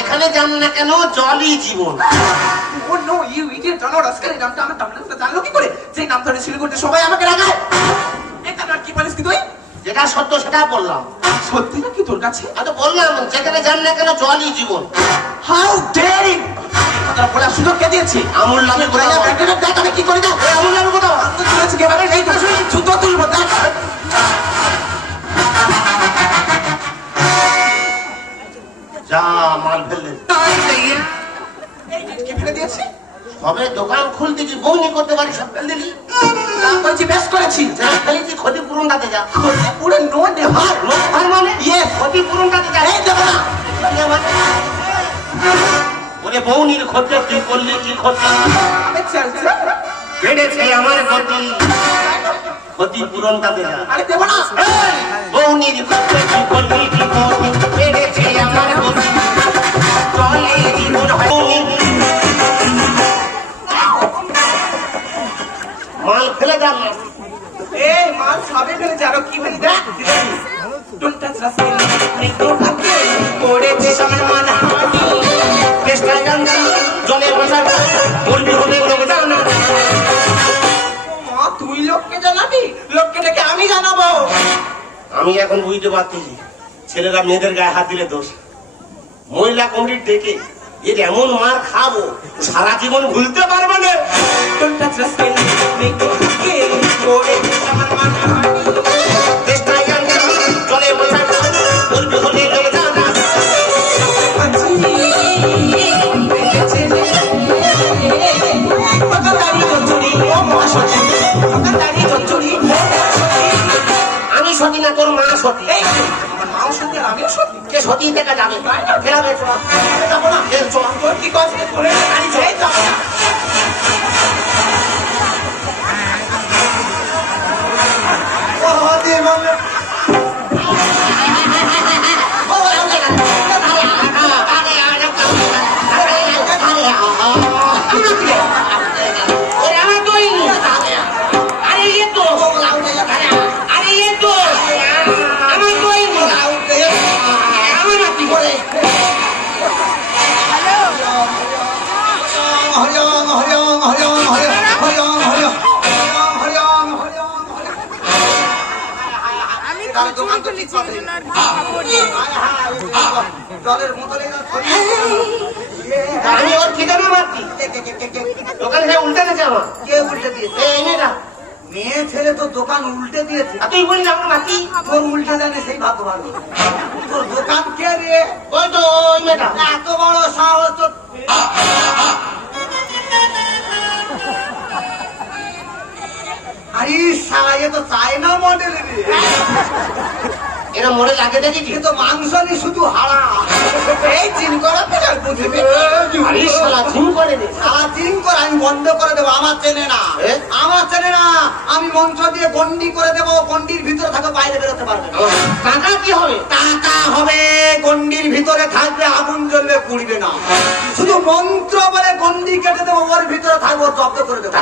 যেখানে যান না কেন জলই জীবন। ও নো ইউ ইডিয়েট, জানো রাস্কাল এই নামটা আমার টামলাটা জানলো কি করে? যে নাম ধরে শিলিগুড়িতে সবাই আমাকে রাগায়। এটা না কি বলিস কি তুই? যেটা সত্য সেটা বললাম। সত্যি নাকি তোর কাছে? তো বললাম যেখানে যান না কেন জলই জীবন। How dare you! তোরা বলার সুযোগ কে দিয়েছে? আমুল নামে বলা ব্যাটারে দেখ আমি কি করি না। আমুল নামে কোথাও তো তুলেছে কে বারে এই তো জুতো তুলবো দেখ। যা মাল ফেললে এই কি ফেলে দিয়েছে? সবে দোকান খুলতেছি বউনি করতে পারি সব ফেল দিলি। না বলছি বেশ করেছি। যা ফেলেছি ক্ষতিপূরণটাতে যা। পুরো নো নেভার লোকভার মানে ইয়ে ক্ষতিপূরণটাতে যা। এই দেব না। ওরে বউনির ক্ষতি কি করলি কি ক্ষতি? আমি চলছে। বেড়েছে আমার ক্ষতি, ক্ষতিপূরণটাতে যা। আরে দেব না। বউনির ক্ষতি কি করলি কি ক্ষতি? বেড়েছে আমার ক্ষতি, চলে জীবন হয়। মাল ফেলে যান না। এই মাল সবে ফেলে যারো কি ফেলে দেখ। Don't touch rascal make no কাকে পড়েছে সামনে মানা চেষ্টা জান জলে বসার বলবি হলে লোক জান না। মা তুই লোককে জানাবি? লোককে ডেকে আমি জানাবো। আমি এখন বুঝতে পারতেছি ছেলেরা মেয়েদের গায়ে হাত দিলে দোষ। মহিলা কমিটির ডেকে এর এমন মার খাবো সারা জীবন ভুলতে পারবে না। Don't touch rascal make no কাকে পড়েছে সামনে মানা চেষ্টা জান জলে বসার বলবি হলে লোক জান না। আমি সতী না তোর মা সতী। কে সতী থেকে যাবে? ফেরাবে যাবো না ফের চলা কি করছিস? আমি ওর খিদে না মারছি। দোকান থেকে উল্টে গেছে আমার। কে উল্টে দিয়েছে? এনে না মেয়ে ছেলে তো দোকান উল্টে দিয়েছে। তুই বলিস আমার মাতি তোর উল্টে দেয় সেই ভাগ্য ভালো। তোর দোকান কে রে? ওই তো ওই মেয়েটা। এত বড় সাহস তোর! আরে শালা এ তো চায়না মডেল রে। এরা মরে লাগে দেখেছি এ তো মাংস নি শুধু হাড়া। এই জিম করা পেলে বুঝবি? আরে শালা জিম করে রে। শালা জিম করে আমি বন্ধ করে দেবো। আমার চেনে না, আমার চেনে না। আমি মন্ত্র দিয়ে গন্ডি করে দেবো। গন্ডির ভিতরে থাকো, বাইরে বেরোতে পারবে না। টাকা কি হবে? টাকা হবে। গন্ডির ভিতরে থাকবে, আগুন জ্বলবে, পুড়বে না। শুধু মন্ত্র বলে গন্ডি কেটে দেবো, ওর ভিতরে থাকবো, জব্দ করে দেবো।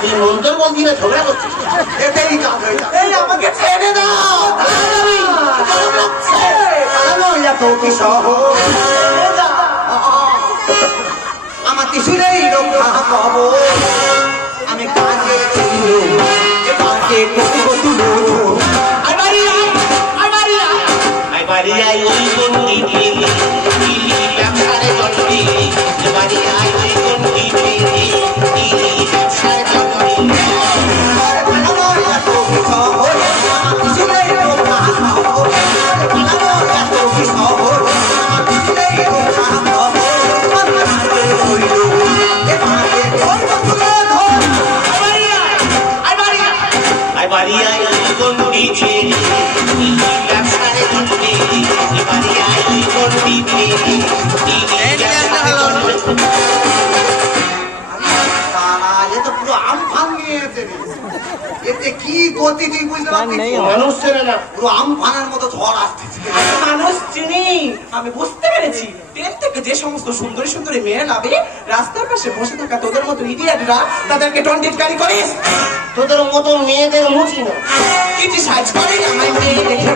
তুই মন্ত্র বলছি না ঝগড়া করছিস? এটাই কাজ হয়ে যাবে। এই আমাকে ছেড়ে দাও। গরম লাগছে। আলো এত কি সহজ। আমার ত্রিশূলেই রক্ষা পাব। আমি কাজে কাজে করবো তুলো। বাড়ি আই ওই গন্ডি দিয়ে দিলি ব্যবসারে জন্মে। বাড়ি আই ওই গন্ডি দিয়ে দিলি ব্যবসারে জন্মে। বাড়ি আই ওই গন্ডি দিয়ে দিলি ব্যবসারে জন্মে। বাড়ি আই ওই গন্ডি দিয়ে দিলি ব্যবসারে জন্মে। পুরো আমফান নিয়ে এসে এতে কি গতি তুই বুঝতে পারছিস? মানুষ ছেড়ে না। পুরো আমফানের মতো ঝড় আসতেছে। মানুষ চিনি, আমি বুঝতে পেরেছি। ট্রেন থেকে যে সমস্ত সুন্দরী সুন্দরী মেয়ে নামে রাস্তার পাশে বসে থাকা তোদের মতো ইডিয়েটরা তাদেরকে টন্টিট গাড়ি করিস। তোদের মতো মেয়েদের মুছি না। কিছু সাজ করে আমার মেয়ে দেখে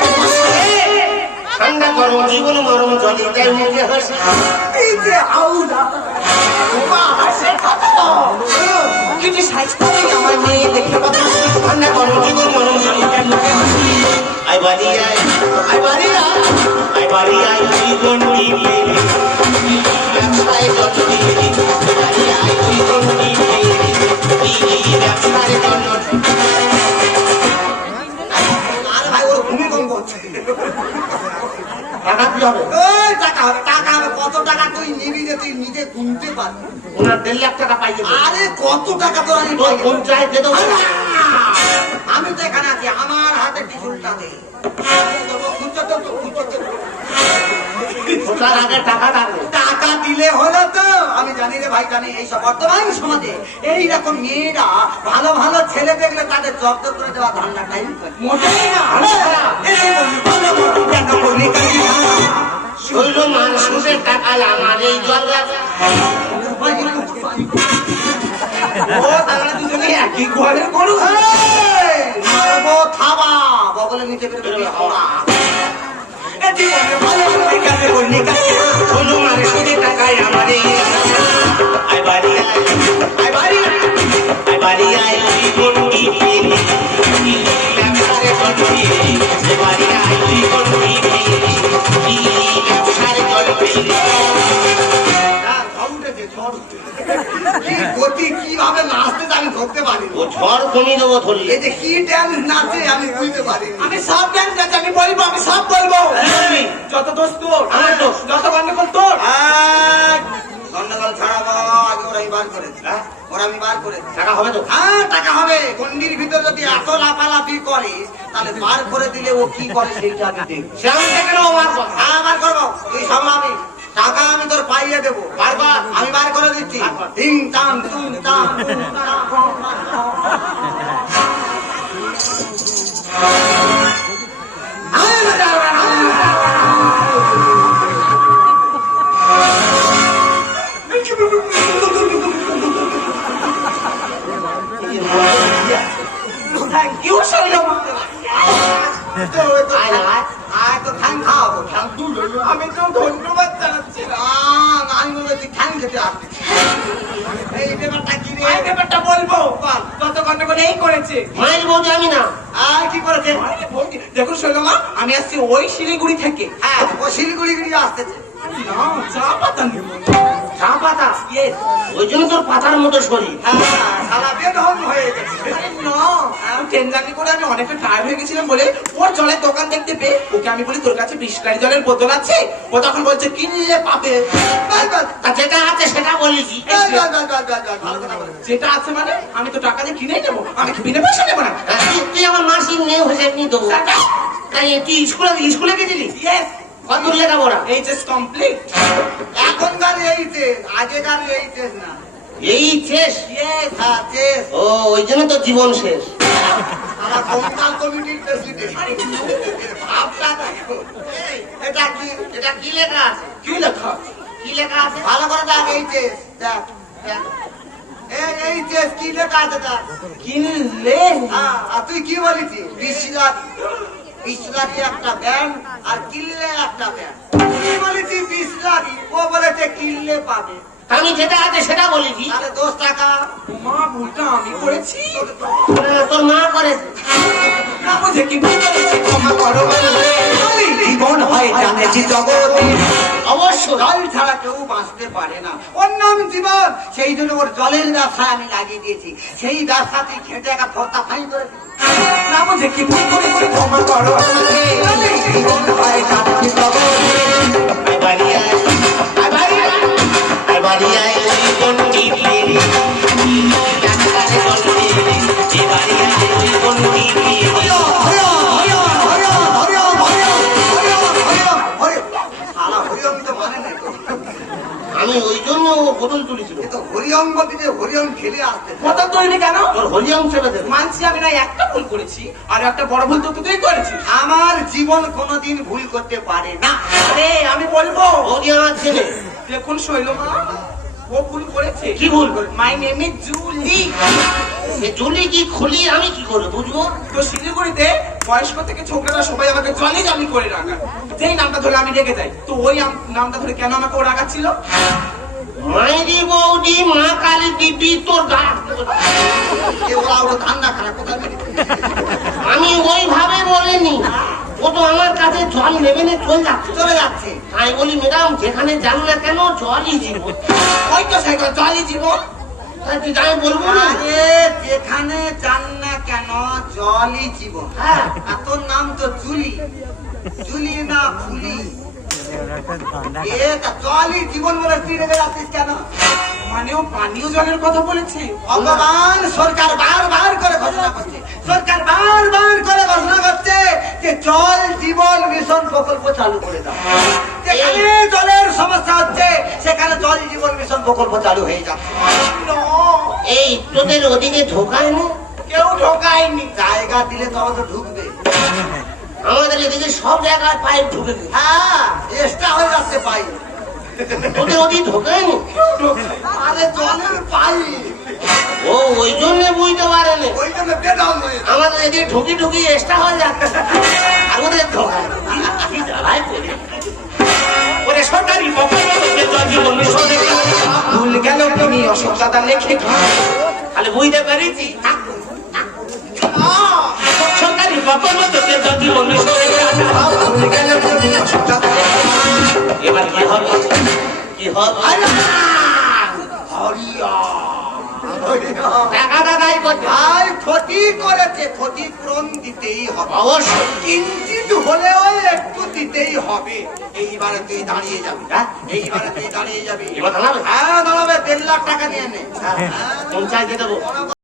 ঠান্ডা গরম জীবন মরম জলে যাই মুখে হাসি। এই যে আউলা কিছু সাজ করে আমার মেয়ে দেখে ঠান্ডা গরম জীবন মরম জলে যাই মুখে হাসি। আই বাড়ি আই, আই বাড়ি আই, আই বাড়ি আই জীবন নিয়ে ব্যবসায় যত দিয়ে বাড়ি আই জীবন নিয়ে ব্যবসায় জন্য। আর ভাই ওর ভূমিকম্প হচ্ছে। টাকা কি হবে? ওই টাকা হবে, টাকা হবে। কত টাকা তুই নিবি যে তুই নিজে গুনতে পারবি? ওনার 1.5 লাখ টাকা পাই যাবে। আরে কত টাকা তোর আমি তোর কোন চাই দে দেবো। আমি তো এখানে আছি, আমার হাতে টিসুলটা দে। ওটার আগে টাকা লাগবে। টাকা দিলে হলো তো। আমি জানি রে ভাই, জানি এইসব বর্তমান সমাজে এইরকম মেয়েরা ভালো ভালো ছেলে দেখলে তাদের জব্দ করে দেওয়া ধান্দাটাই মোটেই না। শৈল মানুষের টাকায় আমার এই জল ও তারা দুজনে একই ঘরের গরু। মারবো থাবা, বগলের নিচে বেরোবে হাওয়া। শৈল মানুষের টাকায় আমার এই আই বাড়ি আই, আই বাড়ি আই, আই বাড়ি আই জীবন নিয়ে ব্যবসারে জল দিয়ে আই বাড়ি আই জীবন নিয়ে ব্যবসারে জল দিয়ে। কি গতি, কিভাবে নাচতে আমি ধরতে পারি। ও ঝড় কমিয়ে দেবো ধরলে। এই যে কি ড্যান্স নাচে আমি বুঝতে পারি। আমি সব ড্যান্স জানি, আমি বলবো, আমি সব বলবো। যত দোষ তোর, আমার দোষ। যত গন্ডগোল তোর। গন্ডগোল ছাড়াবো, আগে ওরা আমি বার করেছি। ওরা আমি বার করেছি। টাকা হবে তো? হ্যাঁ টাকা হবে। গন্ডির ভিতর যদি এত লাফালাফি করিস তাহলে বার করে দিলে ও কি করে সেইটা আমি দেখবো। সে আমি দেখে নেবো বার কর। হ্যাঁ বার করবো, তুই সামলাবি। টাকা আমি তোর পাইয়ে দেবো। বারবার আমি বার করে দিচ্ছি। টিং টাং টুং টাং টুং টাং। Thank you শৈলমা। আয় তো ঠ্যাং খাওয়াবো, ঠ্যাং তুল। আমি তো ধন্যবাদ জানাচ্ছি। আমি বলে তুই ঠ্যাং খেতে আসবি। এই ব্যাপারটা কি রে? এই ব্যাপারটা বলবো, যত গন্ডগোল এই করেছে। মাইল বলতে আমি না। আর কি করেছে? দেখুন শৈলমা, আমি আসছি ওই শিলিগুড়ি থেকে। হ্যাঁ ও শিলিগুড়ি গিয়ে আসতেছে। না, চা পাতা নেবো। চা পাতা? Yes. ওই জন্য তোর পাতার মতো শরীর। হ্যাঁ সারা বেদম হয়ে গেছে। ট্রেন জার্নি করে আমি অনেকটা টায়ার্ড হয়ে গেছিলাম বলে ওর জলের দোকান দেখতে পেয়ে ওকে আমি বলি তোর কাছে বিসলারি জলের বোতল আছে? ও তখন বলছে কিনলে পাবে। তা যেটা আছে সেটা বলেছি। ভালো কথা বলেছে। যেটা আছে মানে আমি তো টাকা দিয়ে কিনেই নেবো, আমি কি বিনা পয়সা নেবো না। তুই আমার মাসির নেই হয়েছে এমনি দেবো। তাই তুই স্কুলে গেছিলি? ইয়েস, কত লেখাপড়া? HS complete. এখনকার এই টেস্ট, আগেকার এই টেস্ট না। এই শেষ? হ্যাঁ টেস্ট। ও ওই জন্য তোর জীবন শেষ। আমার কমিটাল কমিটির প্রেসিডেন্ট। ভাবটা দেখো। এটা কি? এটা কি লেখা আছে? কি লেখা? কি লেখা আছে? ভালো করে দেখ এই টেস্ট। দেখ দেখ। এই টেস্ট কি লেখা আছে দেখ। কিনলে? হ্যাঁ, আর তুই কি বলেছি? বিসলারি। বিসলারি একটা ব্যান্ড আর কিনলে একটা ব্যান্ড। তুই বলেছি বিসলারি, ও বলেছে কিনলে পাবে। আমি যেটা আছে সেটা বলেছি। তাহলে 10 টাকা। মা ভুলটা আমি করেছি। তোর মা করেছে। না বুঝে কি ভুল করেছি, ক্ষমা করো। জীবন হয় জানেছি জগতে, অবশ্যই। জল ছাড়া কেউ বাঁচতে পারে না। ওর নাম জীবন, সেই জন্য ওর জলের ব্যবসা আমি লাগিয়ে দিয়েছি। সেই ব্যবসা তুই খেটে একটা ফর্তা ফাইন করে দিবি। না বুঝে কি ভুল করেছি, ক্ষমা করো। জীবন হয় জানেছি জগতে। আই বাড়ি আয়, আই বাড়ি আয়, আই বাড়ি আয় জীবন নিয়ে ব্যবসারে জল দিয়ে এ বাড়ি আয় জীবন নিয়ে। আমি ওই জন্য ও বোতল তুলেছিল। এ তো হরিয়ম গতিতে হরিয়ম খেলে আসতে বোতল তৈরি কেন? তোর হরিয়ম ছেড়ে দেবে। মানছি আমি না একটা ভুল করেছি, আর একটা বড় ভুল তো তুই করেছিস। আমার জীবন কোনোদিন ভুল করতে পারে না। আরে আমি বলবো, ওরই আমার ছেলে। দেখুন শৈল মা, ও ভুল করেছে। কি ভুল করে? My name is Julie. সে জুলি কি খুলি আমি কি করে বুঝবো? তো শিলিগুড়িতে বয়স্ক থেকে ছোকরারা সবাই আমাকে জলি জলি করে রাখা, যেই নামটা ধরে আমি রেগে যাই। তো ওই নামটা ধরে কেন আমাকে ও রাগাচ্ছিল? মাইরি বৌদি মা কালী দিবি তোর গা। এ ওরা ওরা ধান্দা খারাপ কোথায় বেরিয়েছে? আমি ওইভাবে বলিনি, ও তো আমার কাছে জল নেবে না চলে যাচ্ছে। চলে যাচ্ছে। আমি বলি ম্যাডাম যেখানে যান না কেন জলই জীবন। ওই তো সাইকেল জলি জীবন। তাই তুই যাই বলবো না। আরে যেখানে যান না কেন জলই জীবন। হ্যাঁ আর তোর নাম তো জুলি, জুলি না ফুলি। এ তা জলই জীবন বলে তুই রেখে যাচ্ছিস কেন? মানে ও পানীয় জলের কথা বলেছে। ভগবান সরকার বারবার করে ঘোষণা করছে, সরকার বারবার করে ঘোষণা করছে যে জল জীবন মিশন প্রকল্প চালু করে দাও। যেখানে জলের সমস্যা হচ্ছে সেখানে জল জীবন মিশন প্রকল্প চালু হয়ে যাচ্ছে। এই তোদের ওদিকে ঢোকায় না? কেউ ঢোকায়নি। জায়গা দিলে তো আমাদের ঢুকবে। আমাদের এদিকে সব জায়গায় পাইপ ঢুকে গেছে। হ্যাঁ এক্সট্রা হয়ে যাচ্ছে পাই। তোদের ওদিকে ঢোকায় না? আরে জলের পাই ও ওই জন্য বুঝতে পারে না। ওই জন্য বেডাউন হয়ে যাচ্ছে। আমাদের এদিকে ঢুকি ঢুকি এক্সট্রা হয়ে যাচ্ছে, আর ওদের ঢোকায় না। কি জ্বালায় পড়ে। ওরে সরকারি প্রকল্প থেকে জল জীবন মিশনের কাছে ভুল গেল তিনি অশোক দাদা লেখে তাহলে বুঝতে পেরেছি। সরকারি প্রকল্প থেকে জল জীবন মিশনের কাছে ভুল গেল তিনি অশোক দাদা লেখে। এবার কি হবে? কি হবে? টাকা দাদাই করছে। ভাই ক্ষতি করেছে, ক্ষতিপূরণ দিতেই হবে। অবশ্যই। কিঞ্চিত হলেও একটু দিতেই হবে। এইবারে তুই দাঁড়িয়ে যাবি। হ্যাঁ? এইবারে তুই দাঁড়িয়ে যাবি। এবার দাঁড়াবে? হ্যাঁ দাঁড়াবে। 1.5 লাখ টাকা নিয়ে নে। পঞ্চায়েতে দেবো।